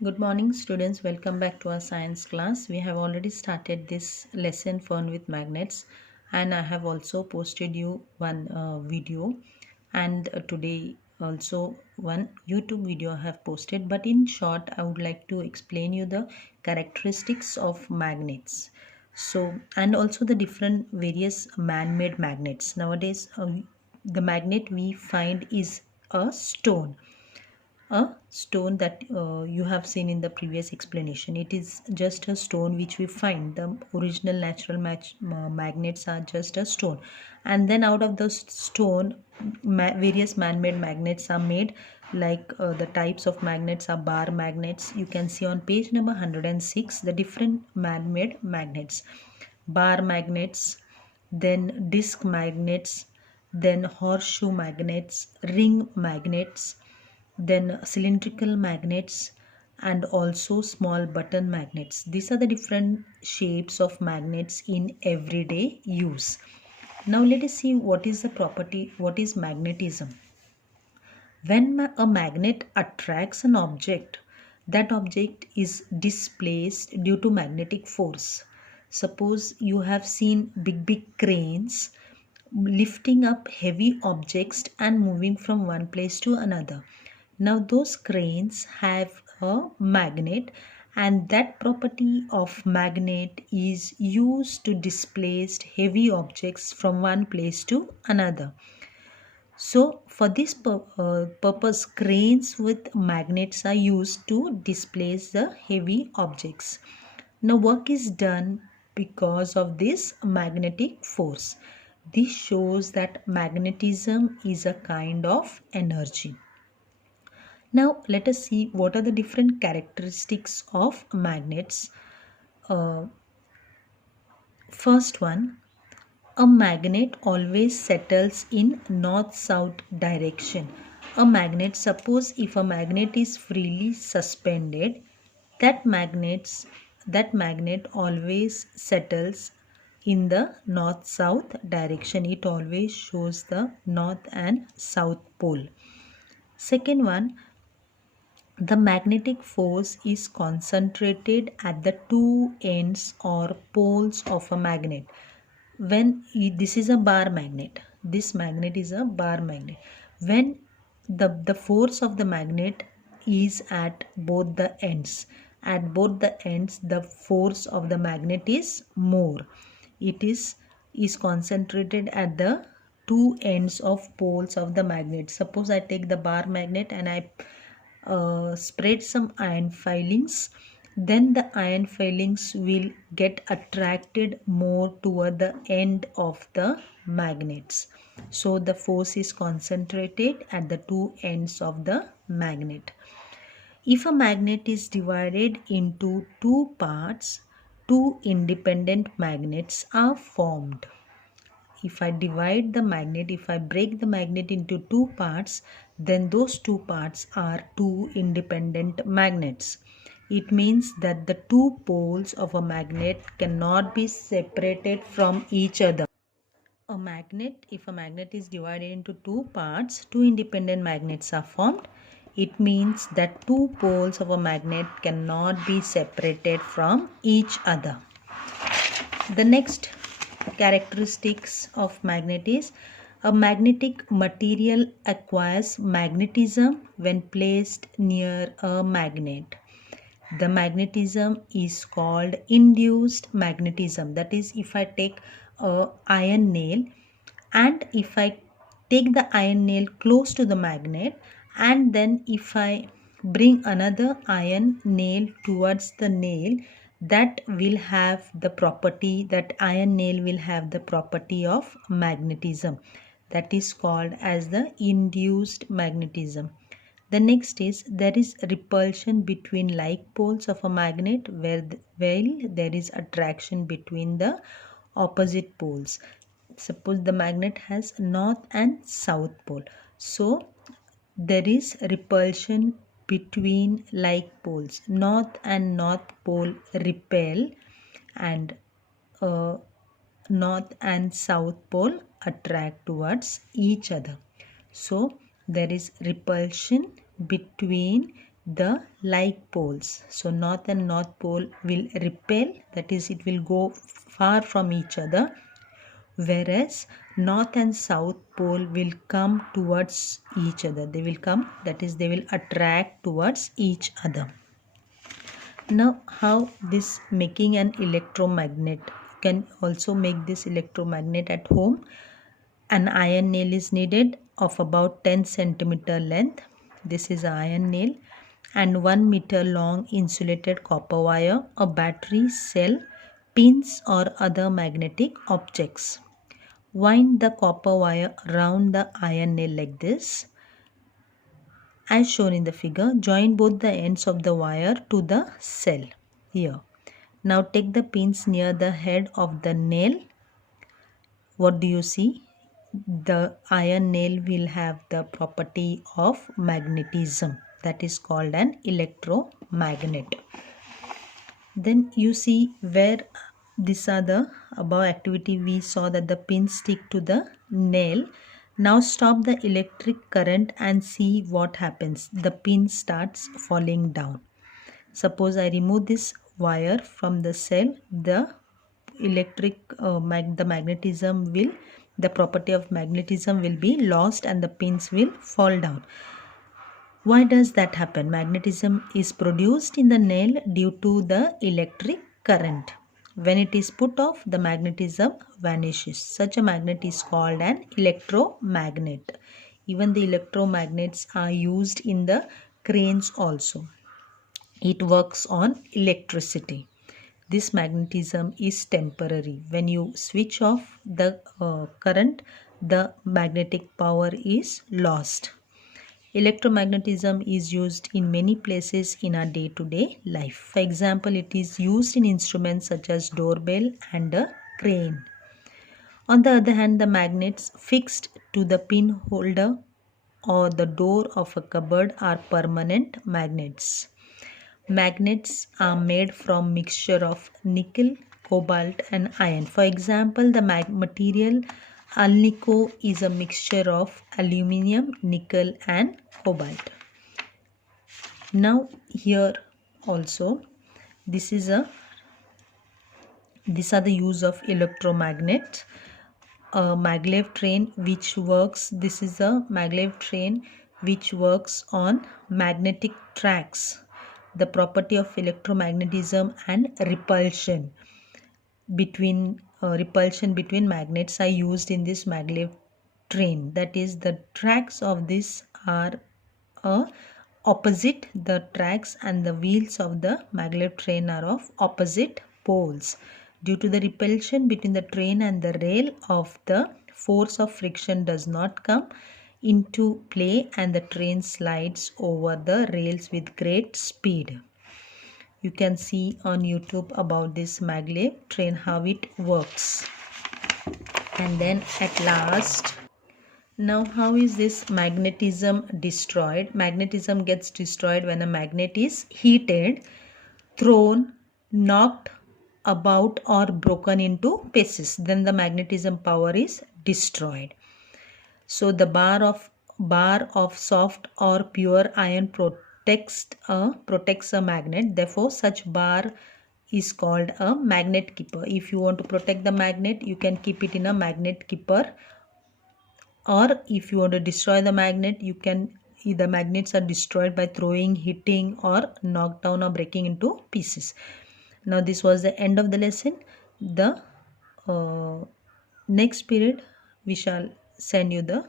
Good morning, students. Welcome back to our science class. We have already started this lesson Fun with Magnets, and I have also posted you one video, and today also one YouTube video I have posted. But in short, I would like to explain you the characteristics of magnets. So, and also the different various man-made magnets. Nowadays, the magnet we find is a stone that you have seen in the previous explanation. It is just a stone which we find. The original natural magnets are just a stone, and then out of the stone various man-made magnets are made. Like the types of magnets are bar magnets. You can see on page number 106 the different man-made magnets: bar magnets, then disc magnets, then horseshoe magnets, ring magnets, then cylindrical magnets, and also small button magnets. These are the different shapes of magnets in everyday use. Now let us see what is the property, what is magnetism. When a magnet attracts an object, that object is displaced due to magnetic force. Suppose you have seen big cranes lifting up heavy objects and moving from one place to another. Now those cranes have a magnet, and that property of magnet is used to displace heavy objects from one place to another. So for this purpose, cranes with magnets are used to displace the heavy objects. Now work is done because of this magnetic force. This shows that magnetism is a kind of energy. Now let us see what are the different characteristics of magnets. First one, a magnet always settles in north-south direction. A magnet, suppose if a magnet is freely suspended, that magnet always settles in the north-south direction. It always shows the north and south pole. Second one, the magnetic force is concentrated at the two ends or poles of a magnet. This is a bar magnet, this magnet is a bar magnet. When the force of the magnet is at both the ends, the force of the magnet is more. It is concentrated at the two ends of poles of the magnet. Suppose I take the bar magnet and I spread some iron filings, then the iron filings will get attracted more toward the end of the magnets. So the force is concentrated at the two ends of the magnet. If a magnet is divided into two parts, two independent magnets are formed. If I divide the magnet, if I break the magnet into two parts, then those two parts are two independent magnets. It means that the two poles of a magnet cannot be separated from each other. If a magnet is divided into two parts, two independent magnets are formed. It means that two poles of a magnet cannot be separated from each other. The next characteristics of magnet is a magnetic material acquires magnetism when placed near a magnet. The magnetism is called induced magnetism. That is, if I take a iron nail and if I take the iron nail close to the magnet, and then if I bring another iron nail towards the nail, that iron nail will have the property of magnetism. That is called as the induced magnetism. The next is there is repulsion between like poles of a magnet while there is attraction between the opposite poles. Suppose the magnet has north and south pole. So there is repulsion between like poles. North and north pole repel, and north and south pole attract towards each other. So there is repulsion between the like poles. So north and north pole will repel, that is it will go far from each other, whereas north and south pole will come towards each other. They will come, that is they will attract towards each other. Now how this making an electromagnet, can also make this electromagnet at home. An iron nail is needed of about 10 centimeter length. This is an iron nail, and 1 meter long insulated copper wire, a battery cell, pins or other magnetic objects. Wind the copper wire around the iron nail like this. As shown in the figure, join both the ends of the wire to the cell here. Now take the pins near the head of the nail. What do you see? The iron nail will have the property of magnetism, that is called an electromagnet. Then you see where these are the above activity, we saw that the pins stick to the nail. Now stop the electric current and see what happens. The pin starts falling down. Suppose I remove this wire from the cell, the the property of magnetism will be lost and the pins will fall down. Why does that happen? Magnetism is produced in the nail due to the electric current. When it is put off, the magnetism vanishes. Such a magnet is called an electromagnet. Even the electromagnets are used in the cranes also. It works on electricity. This magnetism is temporary. When you switch off the current, the magnetic power is lost. Electromagnetism is used in many places in our day-to-day life. For example, it is used in instruments such as doorbell and a crane. On the other hand, the magnets fixed to the pin holder or the door of a cupboard are permanent magnets. Magnets are made from mixture of nickel, cobalt and iron. For example, the material Alnico is a mixture of aluminium, nickel and cobalt. Now here also these are the use of electromagnet. A maglev train which works, this is a maglev train which works on magnetic tracks. The property of electromagnetism and repulsion between magnets are used in this maglev train. That is, the tracks of this are opposite. The tracks and the wheels of the maglev train are of opposite poles. Due to the repulsion between the train and the rail, of the force of friction does not come into play and the train slides over the rails with great speed. You can see on YouTube about this maglev train, how it works. And then at last, now how is this magnetism destroyed? Magnetism gets destroyed when a magnet is heated, thrown, knocked about or broken into pieces. Then the magnetism power is destroyed. So the bar of soft or pure iron protects a magnet. Therefore, such bar is called a magnet keeper. If you want to protect the magnet, you can keep it in a magnet keeper. Or if you want to destroy the magnet, you can, the magnets are destroyed by throwing, hitting or knocked down or breaking into pieces. Now this was the end of the lesson. The next period we shall send you the